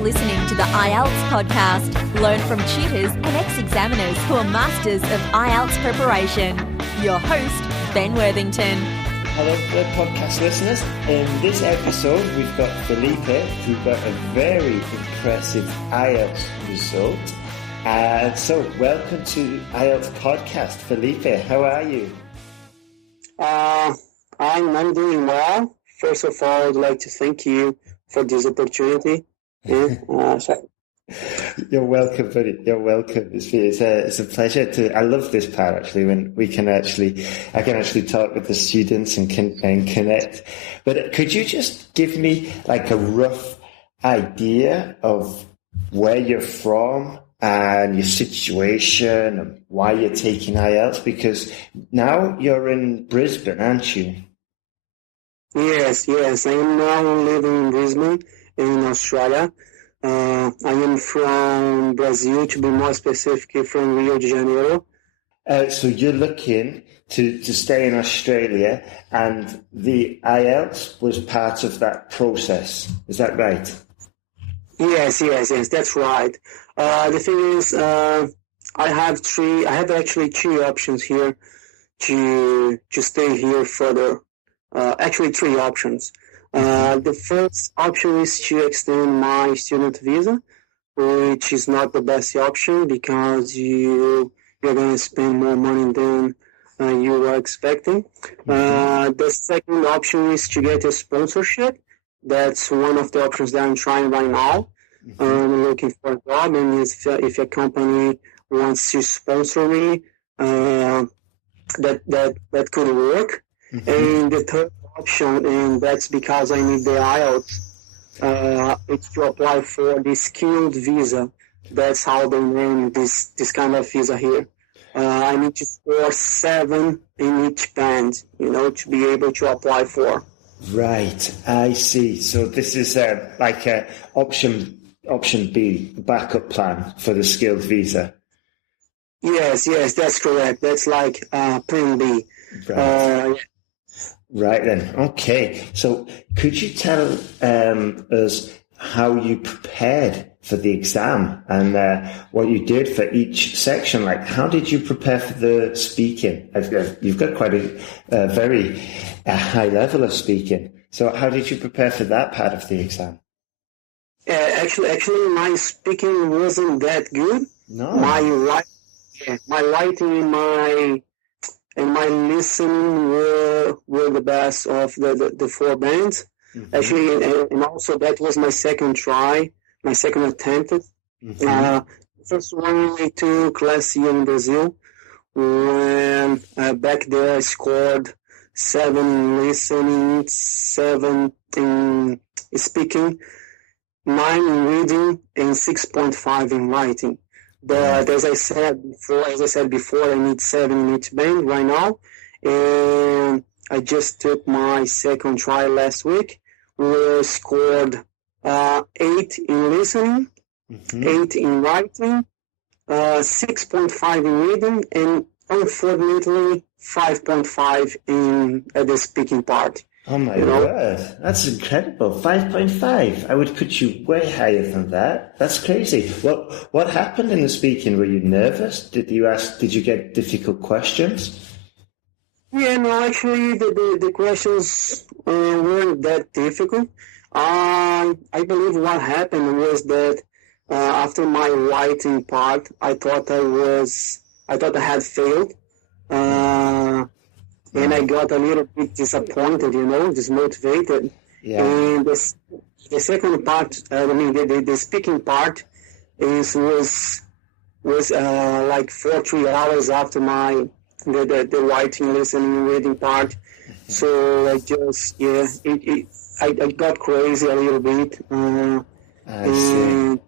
listening to the IELTS podcast. Learn from tutors and ex-examiners who are masters of IELTS preparation. Your host, Ben Worthington. Hello, podcast listeners. In this episode, we've got Felipe, who got a very impressive IELTS result. So, welcome to IELTS podcast. Felipe, how are you? I'm doing well. First of all, I'd like to thank you for this opportunity. You're welcome, buddy. You're welcome. It's a pleasure I love this part actually, when I can actually talk with the students and connect. But could you just give me like a rough idea of where you're from and your situation and why you're taking IELTS? Because now you're in Brisbane, aren't you? Yes. I am now living in Brisbane, in Australia. I am from Brazil, to be more specific, from Rio de Janeiro. So you're looking to stay in Australia, and the IELTS was part of that process. Is that right? Yes, that's right. The thing is, I have actually two options here to stay here further. Actually, three options. The first option is to extend my student visa, which is not the best option because you're going to spend more money than you were expecting. The second option is to get a sponsorship. That's one of the options that I'm trying right now. I'm looking for a job, and if a company wants to sponsor me, that could work. And the third option, and that's because I need the IELTS, it's to apply for the skilled visa. That's how they name this kind of visa here. I need to score 7 in each band, to be able to apply for. Right, I see. So this is like a option B, backup plan for the skilled visa. Yes, that's correct. That's like plan B. Right. Right then. Okay. So could you tell us how you prepared for the exam and what you did for each section? Like, how did you prepare for the speaking? You've got quite a very high level of speaking. So how did you prepare for that part of the exam? Actually, my speaking wasn't that good. No. My writing and my listening were the best of the 4 bands. Actually, and also that was my second attempt. First one I took last year in Brazil, when back there I scored 7 in listening, 7 in speaking, 9 in reading, and 6.5 in writing. But as I said before, I need 7 in each band right now. And I just took my second try last week, where I scored 8 in listening, 8 in writing, 6.5 in reading, and unfortunately 5.5 in the speaking part. Oh my word, that's incredible. 5.5. I would put you way higher than that. That's crazy. What happened in the speaking? Were you nervous? Did you get difficult questions? Yeah, no, actually the questions weren't that difficult. I believe what happened was that after my writing part, I thought I had failed. And I got a little bit disappointed, dismotivated. Yeah. And the second part, the speaking part was like 3 hours after the writing, listening, and reading part. So I just, I got crazy a little bit. I see.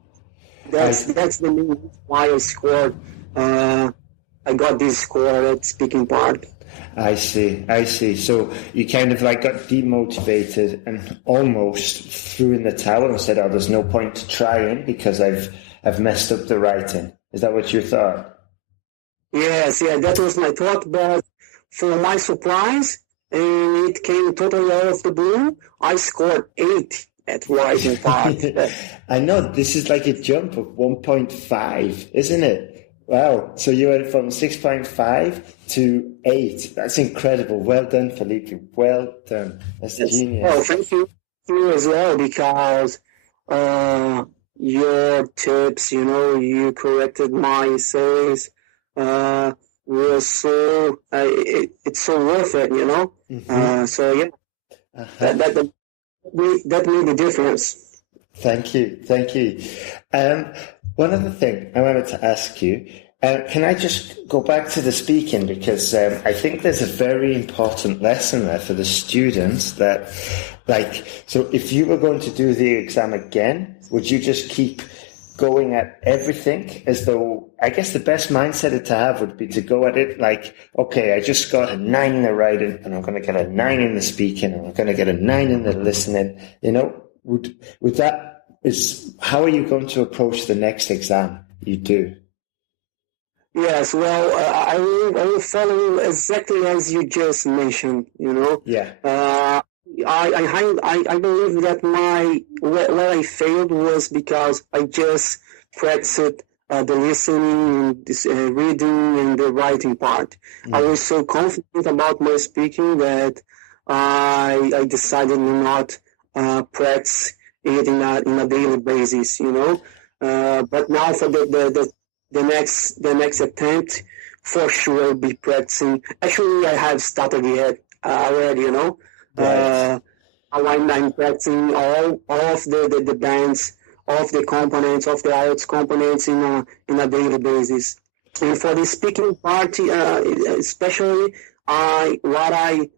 That's the main reason why I scored. I got this score at speaking part. I see. So you kind of like got demotivated and almost threw in the towel and said, there's no point trying because I've messed up the writing. Is that what you thought? Yes, that was my thought. But for my surprise, and it came totally out of the blue, I scored 8 at writing part. I know, this is like a jump of 1.5, isn't it? Wow. So you went from 6.5 to 8. That's incredible. Well done, Felipe. Well done. That's genius. Well, thank you as well, because your tips, you corrected my essays, was so, it's so worth it, So yeah, that made the difference. Thank you. One other thing I wanted to ask you, can I just go back to the speaking, because I think there's a very important lesson there for the students that, so if you were going to do the exam again, would you just keep going at everything as though, I guess the best mindset to have would be to go at it like, okay, I just got a 9 in the writing and I'm going to get a 9 in the speaking and I'm going to get a 9 in the listening, would that is, how are you going to approach the next exam you do? Yes, well, I will follow exactly as you just mentioned, Yeah. I believe that where I failed was because I just practiced the listening, reading, and the writing part. I was so confident about my speaking that I decided not practice it in a daily basis, But now for the next attempt, for sure I'll be practicing. Actually, I have started yet already, Right. I'm practicing all of the bands, of the components, of the IELTS components in a daily basis. And for the speaking part, especially, what I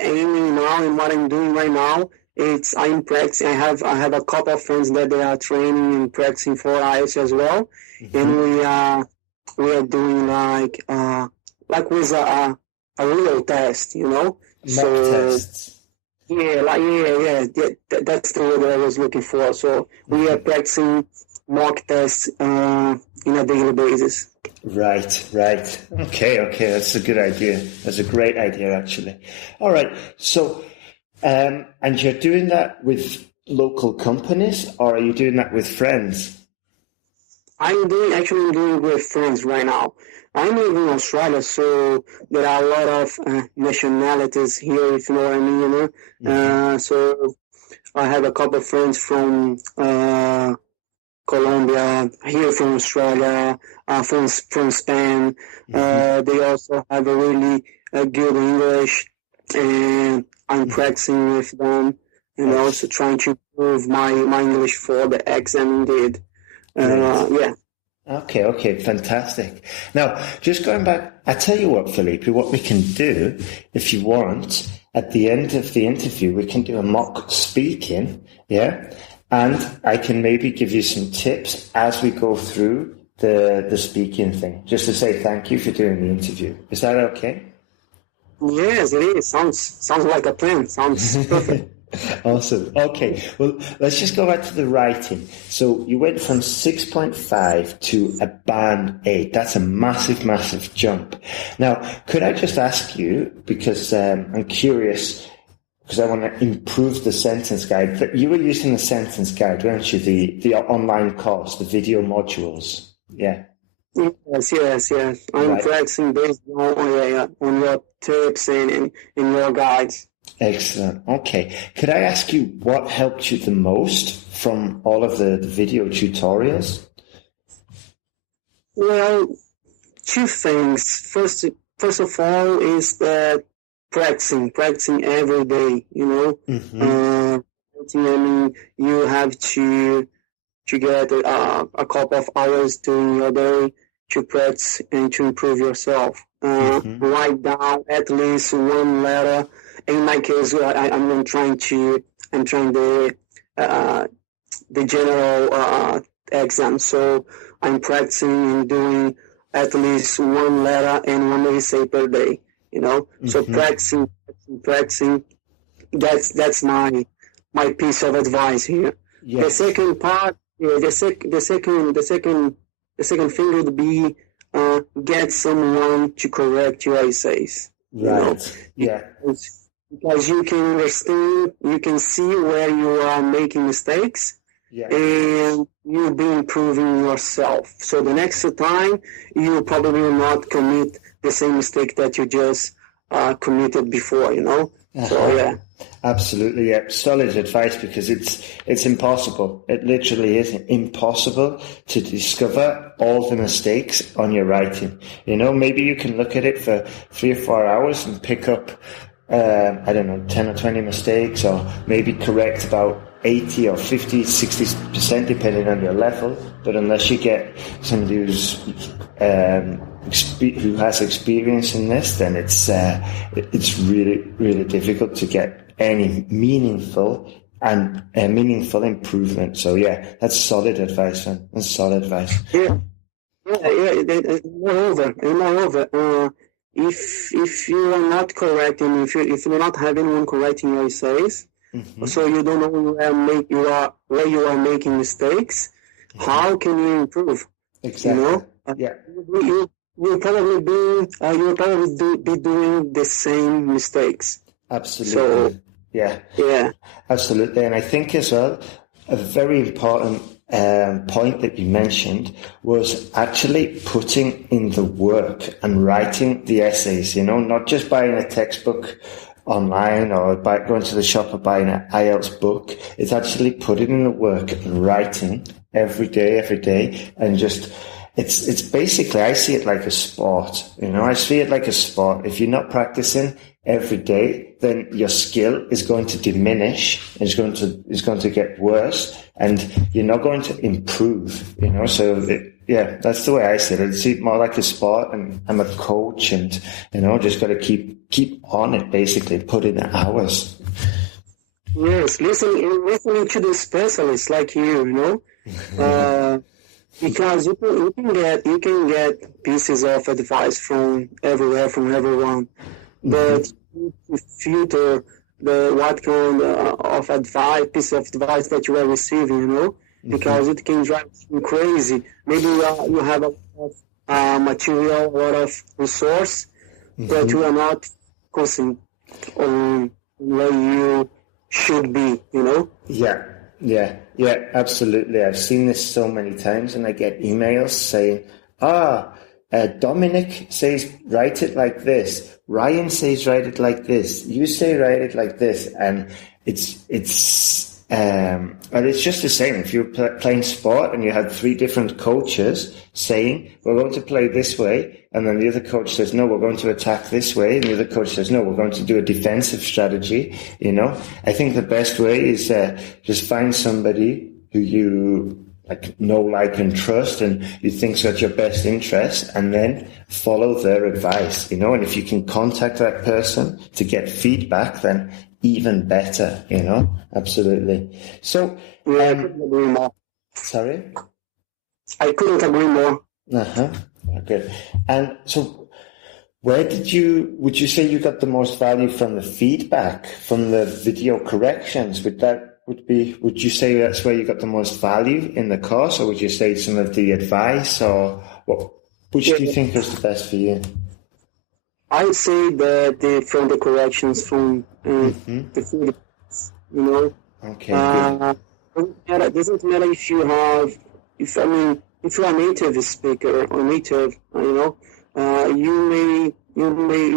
aiming now and what I'm doing right now, I'm practicing. I have a couple of friends that they are training and practicing for IELTS as well, and we are doing like with a real test, Mock tests. Yeah, that's the word that I was looking for. So we are practicing mock tests in a daily basis. Right. Okay, that's a good idea. That's a great idea, actually. All right, so, and you're doing that with local companies, or are you doing that with friends? I'm doing it with friends right now. I live in Australia, so there are a lot of nationalities here, if you know what I mean, So I have a couple of friends from Colombia, here from Australia, from Spain. They also have a really good English, and I'm practicing with them, and also trying to improve my English for the exam indeed. Yeah. Okay, fantastic. Now, just going back, I tell you what, Felipe, what we can do, if you want, at the end of the interview, we can do a mock speaking, yeah? And I can maybe give you some tips as we go through the speaking thing, just to say thank you for doing the interview. Is that okay? Yes, it is. Sounds like a plan. Sounds perfect. Awesome. Okay. Well, let's just go back to the writing. So you went from 6.5 to a band 8. That's a massive, massive jump. Now, could I just ask you, because I'm curious, because I want to improve the sentence guide, that you were using the sentence guide, weren't you? The online course, the video modules. Yeah. Yes. I'm practicing based on your tips and your guides. Excellent. Okay. Could I ask you what helped you the most from all of the video tutorials? Well, two things. First of all is that practicing every day, I mean, you have to get a couple of hours during your day to practice and to improve yourself. Write down at least one letter. In my case, I'm trying the general exam, so I'm practicing and doing at least one letter and one essay per day. So practicing. That's my piece of advice here. Yes. The second part, the second thing would be get someone to correct your essays. Right. Yeah. because you can understand, you can see where you are making mistakes, and you'll be improving yourself. So the next time, you probably will not commit the same mistake that you just committed before, So, yeah. Absolutely, yeah. Solid advice, because it's impossible. It literally is impossible to discover all the mistakes on your writing. Maybe you can look at it for 3 or 4 hours and pick up, 10 or 20 mistakes, or maybe correct about 80 or 50, 60%, depending on your level. But unless you get somebody who has experience in this, then it's really, really difficult to get any meaningful improvement. So yeah, that's solid advice, man. That's solid advice. Yeah. Moreover, if you are not correcting, if you do not have anyone correcting your essays, so you don't know where you are making mistakes, how can you improve? Exactly. You'll probably be doing the same mistakes. Absolutely. So, yeah, absolutely. And I think as well, a very important point that you mentioned was actually putting in the work and writing the essays, not just buying a textbook online or going to the shop or buying an IELTS book. It's actually putting in the work and writing every day, and just it's basically, I see it like a sport. I see it like a sport. If you're not practicing every day, then your skill is going to diminish. It's going to get worse, and you're not going to improve. So that's the way I see it. I see it more like a sport, and I'm a coach, and just got to keep on it. Basically, put in the hours. Yes, listening to the specialists like you, because you can get pieces of advice from everywhere, from everyone, but you filter what kind of piece of advice that you are receiving, because it can drive you crazy. Maybe you have a lot of material, a lot of resource, but you are not focusing on where you should be, Yeah, absolutely. I've seen this so many times, and I get emails saying, Dominic says write it like this, Ryan says write it like this, you say write it like this, and it's just the same. If you're playing sport and you had 3 different coaches saying we're going to play this way, and then the other coach says no, we're going to attack this way, and the other coach says no, we're going to do a defensive strategy, I think the best way is just find somebody who you know, like, and trust, and you think's got your best interest, and then follow their advice, and if you can contact that person to get feedback, then even better, absolutely. So, I couldn't agree more. Sorry? I couldn't agree more. Good. And so, would you say you got the most value from the feedback, from the video corrections? Would you say that's where you got the most value in the course, or would you say some of the advice, or which do you think was the best for you? I would say that from the corrections from the feedback, Okay. It doesn't matter if you are a native speaker or native, you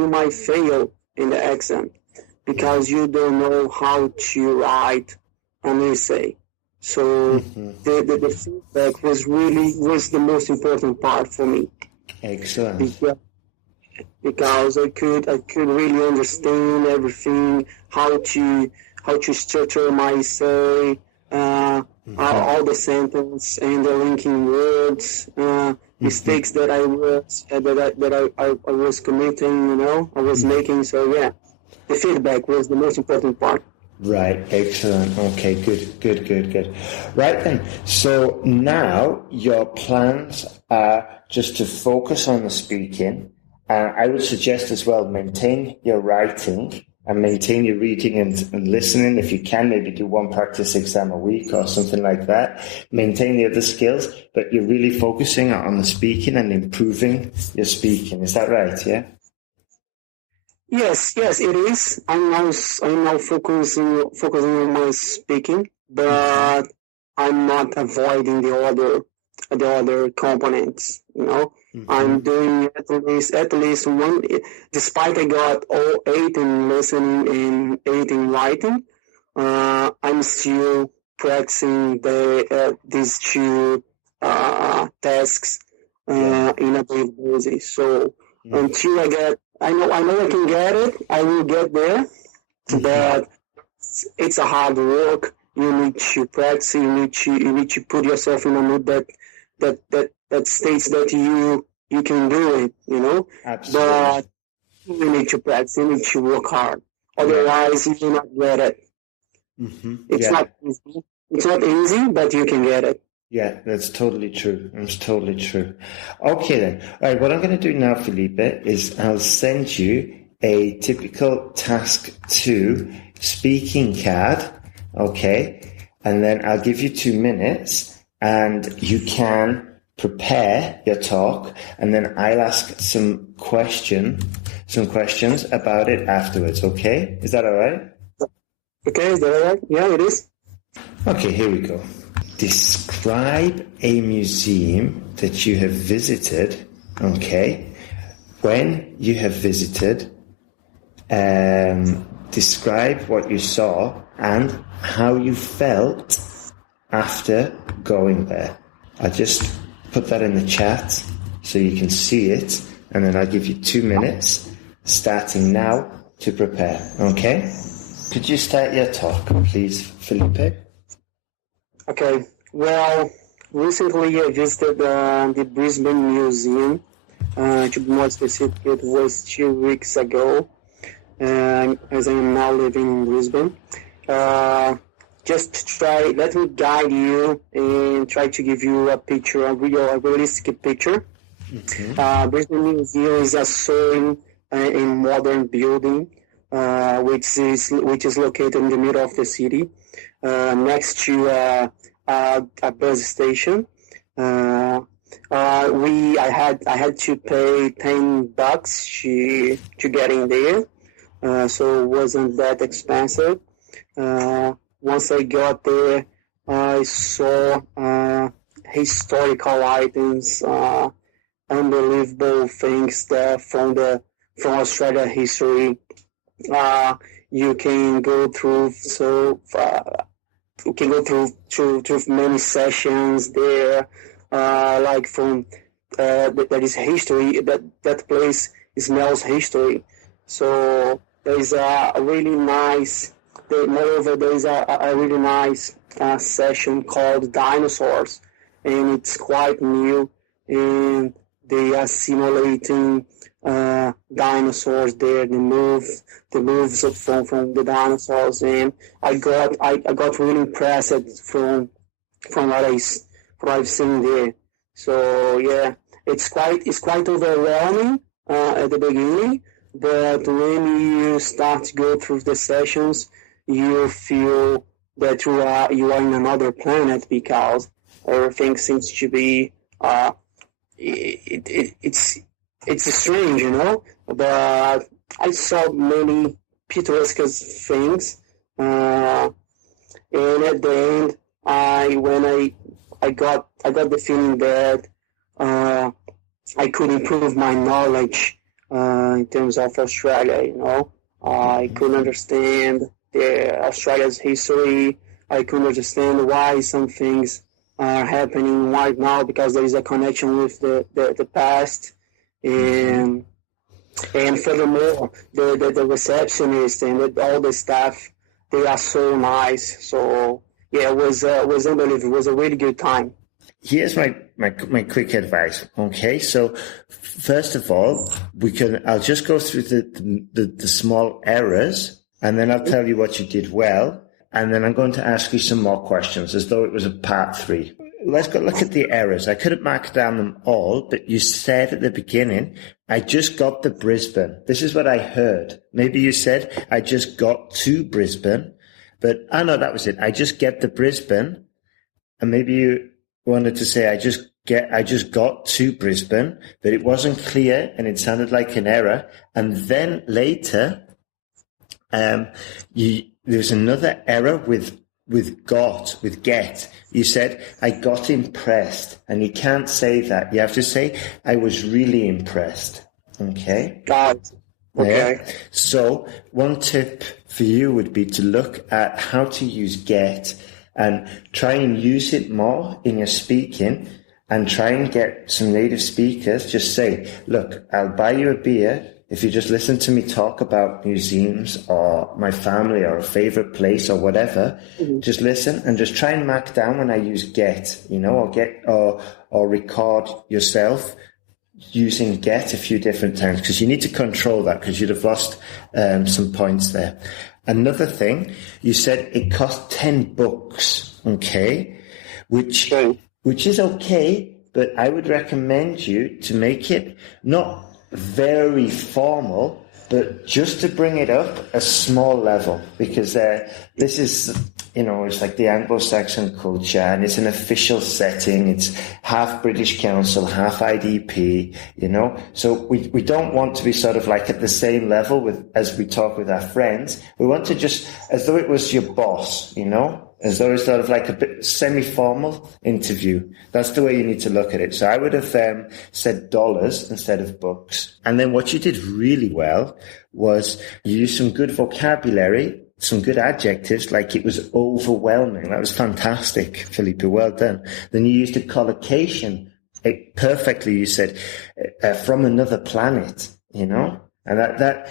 might fail in the exam because you don't know how to write an essay. So the feedback was the most important part for me. Excellent. Because I could really understand everything, how to structure my essay, all the sentence and the linking words, mistakes that I was committing, I was making. So the feedback was the most important part. Right, excellent. Okay, good. Right then, so now your plans are just to focus on the speaking. I would suggest as well, maintain your writing and maintain your reading and listening. If you can, maybe do 1 practice exam a week or something like that. Maintain the other skills, but you're really focusing on the speaking and improving your speaking. Is that right? Yeah? Yes, it is. I'm now focusing on my speaking, but I'm not avoiding the other components. I'm doing at least one. Despite I got all 8 in listening and 8 in writing, I'm still practicing these 2 tasks in a daily basis. So until I know I can get it. I will get there, but it's a hard work. You need to practice. You need to put yourself in a mood that states that you can do it. Absolutely. But you need to practice. You need to work hard. Otherwise, you will not get it. It's not easy. It's not easy, but you can get it. Yeah, that's totally true. That's totally true. Okay then. All right, what I'm going to do now, Felipe, is I'll send you a typical task 2 speaking card, okay? And then I'll give you 2 minutes and you can prepare your talk, and then I'll ask some questions about it afterwards, okay? Is that all right? Okay, is that all right? Yeah, it is. Okay, here we go. Describe a museum that you have visited, okay? When you have visited, describe what you saw and how you felt after going there. I'll just put that in the chat so you can see it, and then I'll give you 2 minutes starting now to prepare, okay? Could you start your talk, please, Felipe? Okay, well, recently I visited the Brisbane Museum. To be more specific, it was 2 weeks ago, as I am now living in Brisbane. Let me guide you and try to give you a picture, a realistic picture. Brisbane Museum is a soaring and modern building, which is located in the middle of the city, next to a bus station. I had to pay $10 to get in there, so it wasn't that expensive. Once I got there, I saw historical items, unbelievable things that from Australia history. You can go through through many sessions there, like from that is history. That place smells history. So there is a really nice. Moreover, there is a really nice session called Dinosaurs, and it's quite new, and they are simulating dinosaurs there, the moves from the dinosaurs, and I got really impressed from what I've seen there. So yeah, it's quite overwhelming at the beginning, but when you start to go through the sessions, you feel that you are in another planet, because everything seems to be it's strange, but I saw many picturesque things, and at the end, when I got the feeling that I could improve my knowledge in terms of Australia. I could understand Australia's history. I could understand why some things are happening right now, because there is a connection with the past. And furthermore, the receptionist and all the staff, they are so nice. So yeah, it was unbelievable. It was a really good time. Here's my quick advice. Okay, so first of all, I'll just go through the small errors, and then I'll tell you what you did well, and then I'm going to ask you some more questions as though it was a part 3. Let's go look at the errors. I could have marked down them all, but you said at the beginning, I just got to Brisbane. This is what I heard. Maybe you said, I just got to Brisbane, but no, that was it. I just get to Brisbane. And maybe you wanted to say, I just got to Brisbane, but it wasn't clear and it sounded like an error. And then later, there's another error with get. You said, I got impressed. And you can't say that. You have to say, I was really impressed. Okay? Got it. Okay. Yeah. So one tip for you would be to look at how to use get and try and use it more in your speaking, and try and get some native speakers. Just say, look, I'll buy you a beer if you just listen to me talk about museums or my family or a favorite place or whatever. Mm-hmm. Just listen and just try and mark down when I use get, or record yourself using get a few different times, because you need to control that, because you'd have lost some points there. Another thing, you said it cost $10, okay, which is okay, but I would recommend you to make it not very formal, but just to bring it up a small level, because this is, it's like the Anglo-Saxon culture, and it's an official setting. It's half British Council, half IDP, So we don't want to be sort of like at the same level as we talk with our friends. We want to just, as though it was your boss, as though it's sort of like a bit semi-formal interview. That's the way you need to look at it. So I would have said dollars instead of bucks. And then what you did really well was you used some good vocabulary, some good adjectives, like it was overwhelming. That was fantastic, Felipe. Well done. Then you used a collocation perfectly. You said from another planet, And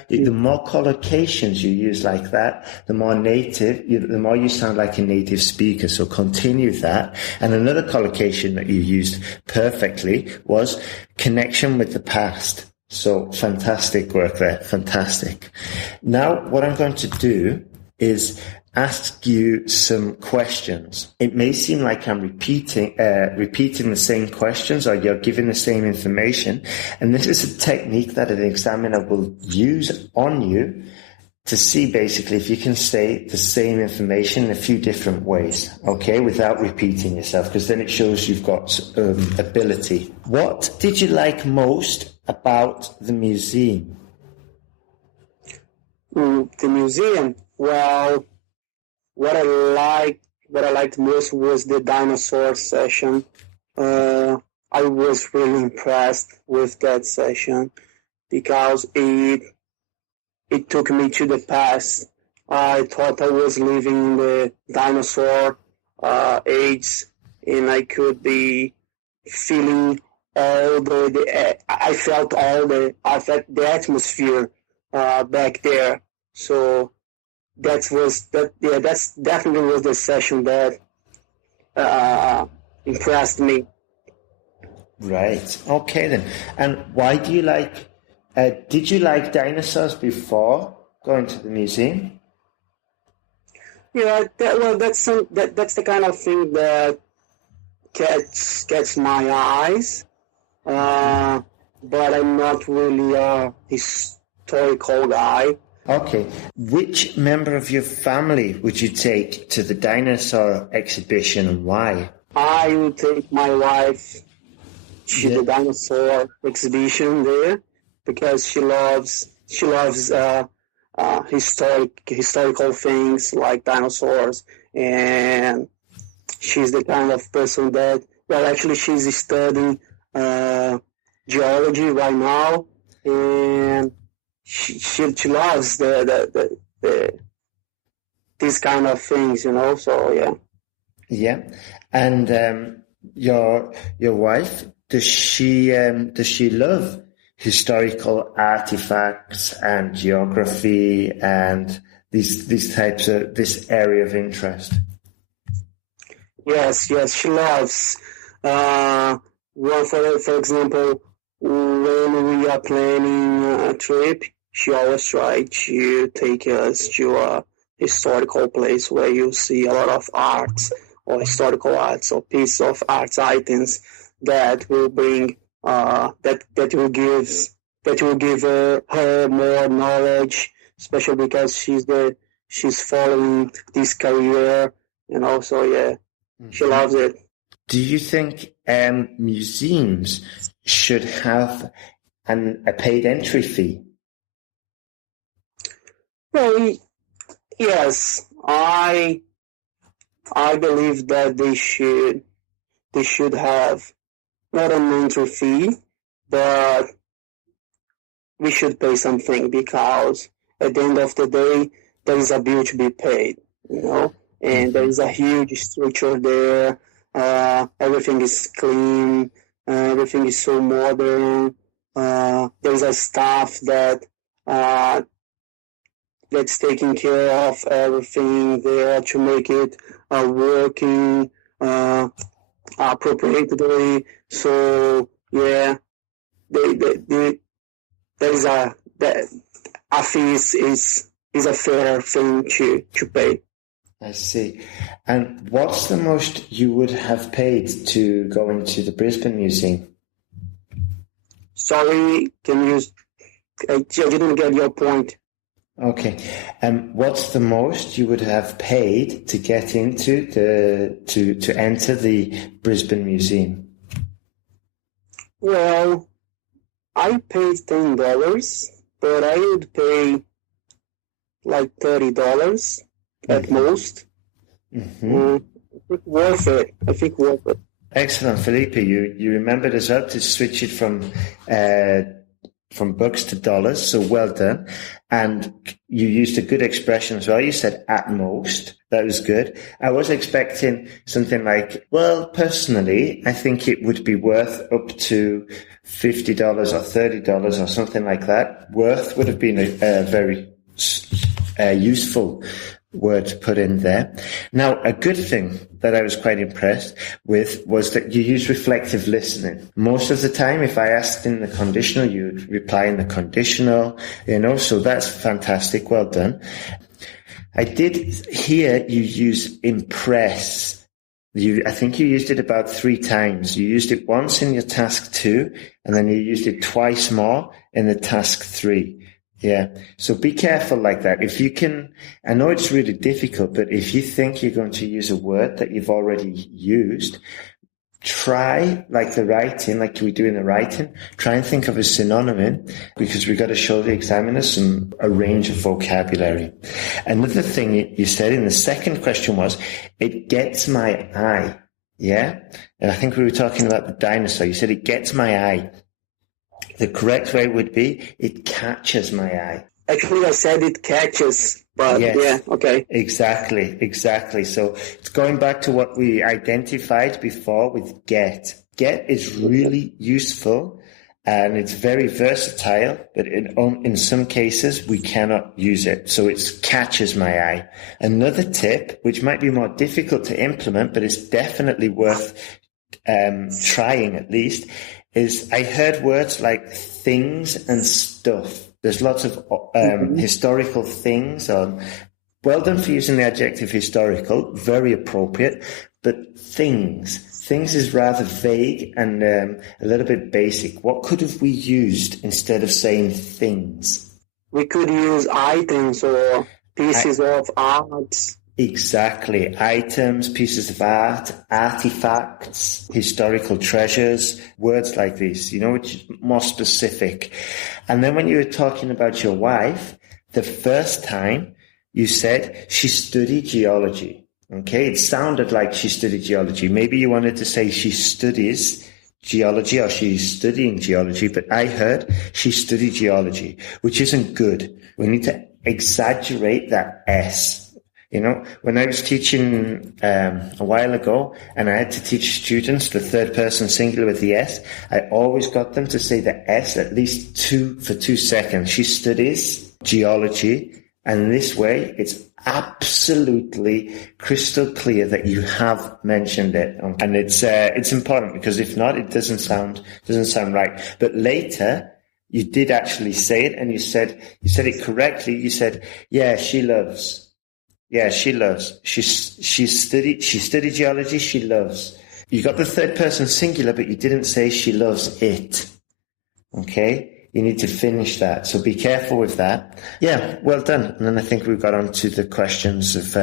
the more collocations you use like that, the more the more you sound like a native speaker. So continue that. And another collocation that you used perfectly was connection with the past. So fantastic work there. Fantastic. Now, what I'm going to do is ask you some questions. It may seem like I'm repeating the same questions, or you're giving the same information. And this is a technique that an examiner will use on you to see basically if you can say the same information in a few different ways, okay, without repeating yourself, because then it shows you've got ability. What did you like most about the museum? The museum? Well, what I liked most was the dinosaur session. I was really impressed with that session because it took me to the past. I thought I was living in the dinosaur age, and I could be feeling I felt the atmosphere back there. So that's definitely was the session that impressed me. Right. Okay then. And why do you like? Did you like dinosaurs before going to the museum? Yeah. That's the kind of thing that catch my eyes. But I'm not really a historical guy. Okay. Which member of your family would you take to the dinosaur exhibition, and why? I would take my wife to the dinosaur exhibition there because she loves historical things like dinosaurs, and she's the kind of person that, actually she's studying geology right now, and she loves the these kind of things, So yeah. And your wife, does she love historical artifacts and geography and these types of this area of interest? Yes, she loves. For example, when we are planning a trip, she always tries to take us to a historical place where you see a lot of arts or historical arts or pieces of arts items that will bring that will give her more knowledge, especially because she's following this career, and also she loves it. Do you think museums should have a paid entry fee? Well, yes, I believe that they should have not an entry fee, but we should pay something, because at the end of the day, there is a bill to be paid, and there is a huge structure there. Everything is clean. Everything is so modern. There's a staff that's taking care of everything there to make it working appropriately. So yeah, there is a fee is a fair thing to pay. I see. And what's the most you would have paid to go into the Brisbane Museum? Sorry, I didn't get your point. Okay. What's the most you would have paid to get into to enter the Brisbane Museum? Well, I paid $10, but I would pay like $30 at most. I think worth it. Excellent, Felipe. You remembered as well to switch it from bucks to dollars, so well done. And you used a good expression as well. You said at most. That was good. I was expecting something like, well, personally, I think it would be worth up to $50 or $30 or something like that. Worth would have been a very useful word to put in there. Now, a good thing that I was quite impressed with was that you use reflective listening. Most of the time, if I asked in the conditional, you'd reply in the conditional, so that's fantastic. Well done. I did hear you use impress. I think you used it about 3 times. You used it once in your task 2, and then you used it twice more in the task 3. Yeah. So be careful like that. If you can, I know it's really difficult, but if you think you're going to use a word that you've already used, try like we do in the writing, try and think of a synonym, because we've got to show the examiners a range of vocabulary. Another thing you said in the second question was, it gets my eye. Yeah. And I think we were talking about the dinosaur. You said it gets my eye. The correct way would be, it catches my eye. Actually, I said it catches, but yes. Yeah, okay. Exactly. So it's going back to what we identified before with get. Get is really useful and it's very versatile, but in some cases we cannot use it. So it catches my eye. Another tip, which might be more difficult to implement, but it's definitely worth trying at least, is I heard words like things and stuff. There's lots of historical things on. Well done for using the adjective historical, very appropriate. But things is rather vague and a little bit basic. What could have we used instead of saying things? We could use items or pieces of art. Exactly. Items, pieces of art, artifacts, historical treasures, words like these, which is more specific. And then when you were talking about your wife, the first time you said she studied geology. Okay. It sounded like she studied geology. Maybe you wanted to say she studies geology or she's studying geology, but I heard she studied geology, which isn't good. We need to exaggerate that S. When I was teaching a while ago and I had to teach students the third person singular with the S, I always got them to say the S at least 2 seconds. She studies geology, and this way it's absolutely crystal clear that you have mentioned it. And it's important, because if not, it doesn't sound right. But later you did actually say it, and you said it correctly. You said, yeah, she loves. Yeah, she loves. She studied geology. She loves. You got the third person singular, but you didn't say she loves it. Okay? You need to finish that. So be careful with that. Yeah, well done. And then I think we've got on to the questions of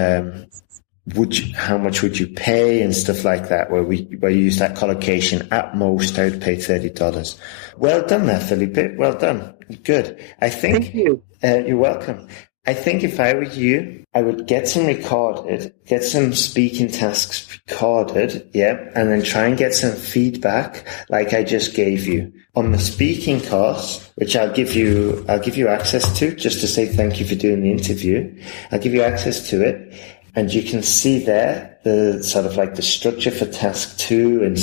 how much would you pay and stuff like that, where you use that collocation. At most, I would pay $30. Well done there, Felipe. Well done. Good. I think. Thank you. You're welcome. I think if I were you, I would get some speaking tasks recorded, and then try and get some feedback like I just gave you. On the speaking course, which I'll give you access to, just to say thank you for doing the interview. I'll give you access to it, and you can see there the sort of like the structure for task 2 and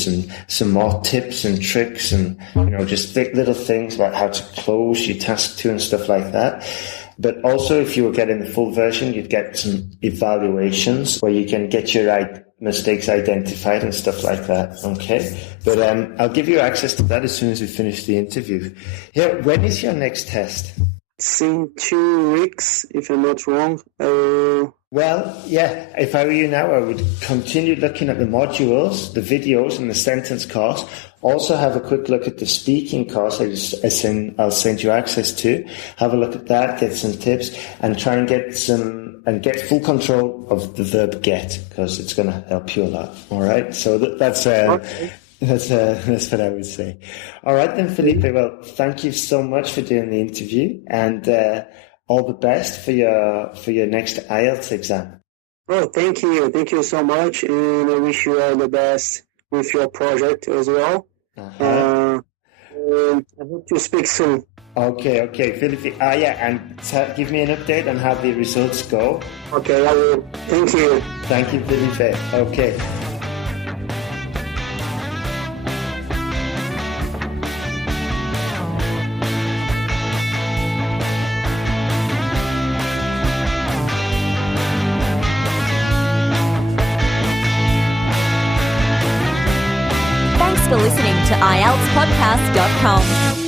some more tips and tricks and, just little things about how to close your task 2 and stuff like that. But also, if you were getting the full version, you'd get some evaluations where you can get your mistakes identified and stuff like that. Okay. But I'll give you access to that as soon as we finish the interview. Yeah. When is your next test? It's in 2 weeks, if I'm not wrong. Well, yeah, if I were you now, I would continue looking at the modules, the videos and the sentence course. Also have a quick look at the speaking course I'll send you access to. Have a look at that, get some tips, and try and get full control of the verb get, because it's going to help you a lot. All right. So that's what I would say. All right then, Felipe. Well, thank you so much for doing the interview, and all the best for your next IELTS exam. Oh, thank you. Thank you so much, and I wish you all the best with your project as well. I hope to speak soon. Okay, Felipe. And give me an update on how the results go. Okay, I will. Thank you. Thank you, Felipe. Okay. For listening to IELTSPodcast.com.